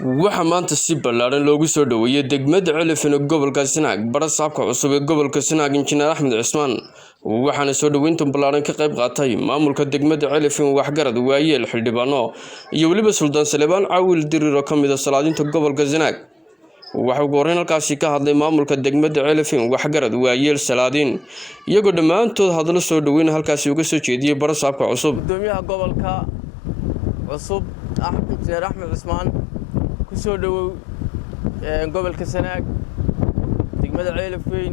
Waxa maanta si ballaaran loogu soo dhaweeyay degmada Celifin gobolka Sanaag barasaabka cusub ee gobolka Sanaag Injineer Axmed Cismaan waxaana soo dhaweynta ballaaran ka qayb qaatay maamulka degmada Celifin waxgarad waayeel xildhibaano iyo waliba Suldaan Salebaan Caawil Diriir oo kamid ah salaadinta gobolka Sanaag waxa uu horeyn halkaasi ka hadlay maamulka degmada Celifin waxgarad waayeel salaadin iyagoo dhamaantood hadallo soo dhaweyn halkaasi uga soo jeediyay barasaabka cusub gudoomiyaha gobolka cusub Injineer Axmed Cismaan soo dhawow gobolka Sanaag degmada Celifin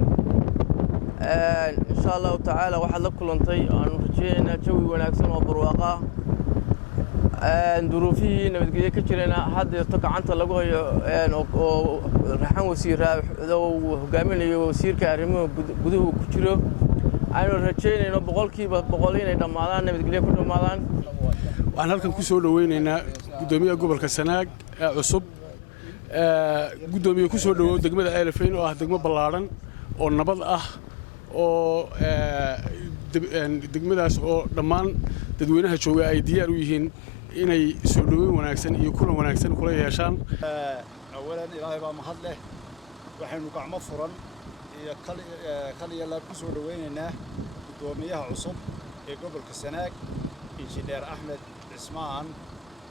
insha Allah ta'ala waxaad la kulantay aan rajayna jawi wanaagsan oo barwaaqo duruufihii nabadgelyo ka jirana hadda gacanta lagu hayo oo raxan wasiir hogaaminayo wasiirka arrimaha gudaha ku jiro aynu rajaynayno boqolkiiba boqol inay dhamaadaan nabadgelyo ku dhamaadaan waxaan halkan ku soo dhaweynaynaa gudoomiyaha gobolka Sanaag ee cusub gudoomiye ku soo dhawow degmada Celifin oo ah degmo ballaaran oo nabad ah oo degmadaas oo dhammaan dadweynaha jooga ay diyaar u yihiin inay soo dhaweyn wanaagsan iyo kulan wanaagsan kula yeeshaan awalan ilaahay baa mahad leh waxaynu gacmo furan iyo kaliya la ku soo dhaweynaynaa gudoomiyaha cusub ee gobolka Sanaag Injineer Axmed Cismaan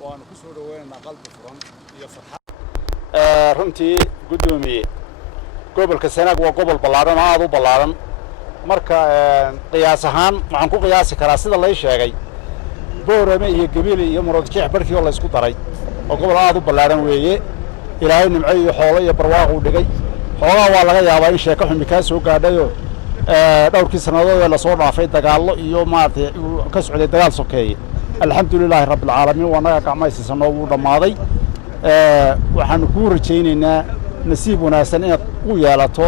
waanu ku soo dhaweynaynaa qalbi furan iyo farxad runtii gudoomiye gobolka Sanaag waa gobol ballaaran aad u ballaaran marka qiyaas ahaan waxaan ku qiyaasi karaa sida la sheegay Boorame iyo Gabil iyo Muradjeex barkii oo la isku daray oo gobol aad u ballaaran weeye ilaahay nimco iyo xoolo iyo barwaaqo u dhigay xoolaha waa laga yaabaa in sheeko xumi ka soo gaadhayo dhowrkii sanadood ee la soo dhaafay dagaallo iyo maartay ka socday dagaal sokeeye alxamdulilaahi rabbil caalamiin wanaga gacmaysiisano uu dhamaaday waxaan ku rajaynaynaa nasiib wanaagsan inaad u yeelato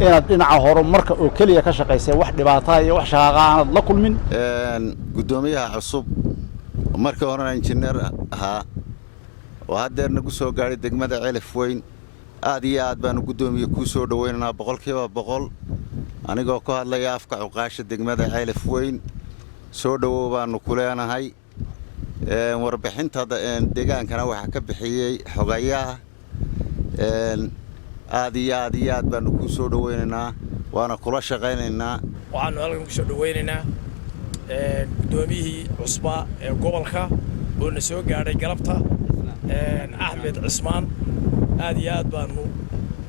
inaad dhinaca horumarka oo kaliya ka shaqeysay wax dhibaato iyo wax shaqo aan la kulmin gudoomiyaha cusub markii horena injineer ahaa oo haddeerna ku soo gaaray degmada Celifin aad iyo aad baan gudoomiye ku soo dhaweynaynaa boqolkiiba boqol anigoo ka hadlaya afka cuqaasha degmada Celifin soo dhawow baan ku leenahay warbixinta deegaankana waxa ka bixiyay xogayaha aad iyo aad baan ku soo dhaweynaynaa waana kula shaqeynaynaa waxaanu halkan ku soo dhaweynaynaa gudoomiyihii cusba ee gobolka oo na soo gaaray galabta Axmed Cismaan aad iyo aad baanu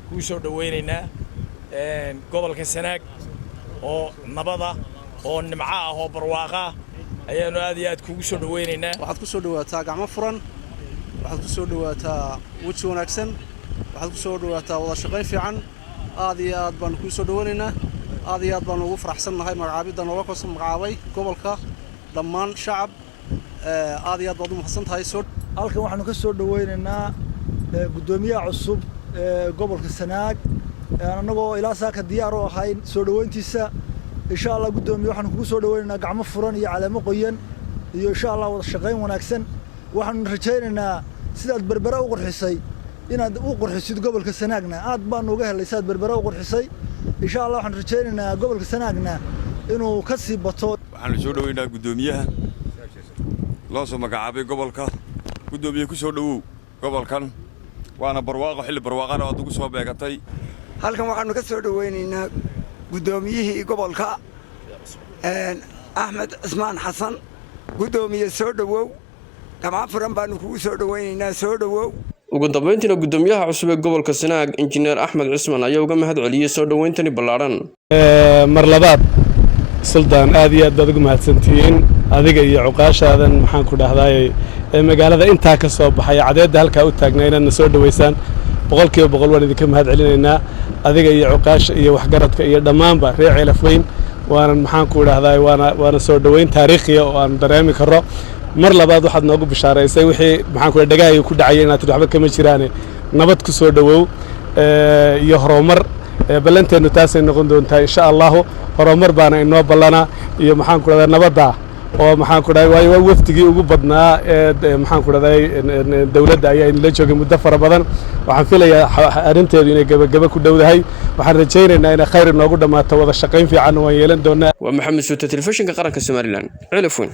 ku soo dhaweynaynaa gobolka Sanaag oo nabada oo nimco ah oo barwaaqo ayaanu aad iyo aad kugu soo dhaweynaynaa waxaad ku soo dhawaataa gacmo furan waxaad ku soo dhawaataa waji wanaagsan waxaad ku soo dhawaataa wada shaqayn fiican aad iyo aad baan ku soo dhaweynaynaa aad iyo aad baan ugu faraxsanahay magacaabida nolol ka soo magacaabay gobolka dhammaan shacab aad iyo aad baad u mahadsantahay halkan waxaanu ka soo dhaweynaynaa gudoomiyaha cusub ee gobolka Sanaag anagoo ilaa saaka diyaar u ahayn soo dhaweyntiisa insha Allah gudoomiye waxaan kugu soo dhaweynaynaa gacmo furan iyo caleemo qoyan iyo insha Allah wada shaqayn wanaagsan waxaan rajaynaynaa sidaad berbera u qurxisay inaad u qurxisid gobolka Sanaagna aad baan uga helay sidaad berbera u qurxisay insha Allah waxaan rajaynaynaa gobolka Sanaagna inuu ka sii bato waxaan soo dhaweynaynaa gudoomiyaha loo soo magacaabay gobolka gudoomiye ku soo dhawow gobolkan waana barwaaqo xilli barwaaqana oo ugu soo beegatay halkan waxaanu ka soo dhaweynaynaa gudoomiyihii gobolka Axmed Cismaan Xasan gudoomiye soo dhawow gacmo furan baanu kugu soo dhaweynaynaa soo dhawow ugu dambeyntiina gudoomiyaha cusub ee gobolka Sanaag Injineer Axmed Cismaan ayaa uga mahad celiyay soo dhaweyntani ballaaran mar labaad Suldaan aad iyo aad baad ugu mahadsantihiin adiga iyo cuqaashaadan maxaan ku dhahdayay magaalada inta ka soo baxay cadeeda halka u taagnayna soo dhaweysaan boqolkiiba boqol waan idinka mahad celinaynaa adiga iyo cuqaasha iyo waxgaradka iyo dhamaanba reer Celifin waana maxaan ku dhahdayay waana soo dhaweyn taariikhi oo aan dareemi karo mar labaad waxaad noogu bishaaraysay wixii maxaan ku dhagahay ku dhacay inaad waxba kama jiraan nabad ku soo dhawow iyo horumar balanteenu taasay noqon doontaa insha Allah horumar baana inoo ballana iyo maxaan ku dhaday nabada oo maxaan ku dhaday waa waftigii ugu badnaa ee maxaan ku dhaday dawladda ayaa in la joogay muddo fara badan waxaan filayaa arinteedu inay gabagaba ku dhowdahay waxaan rajaynaynaa in khayr inoogu dhamaato wada shaqayn fiican oo yeelan doona waa Maxamed Suuta telefishinka qaranka Soomaaliland Celifin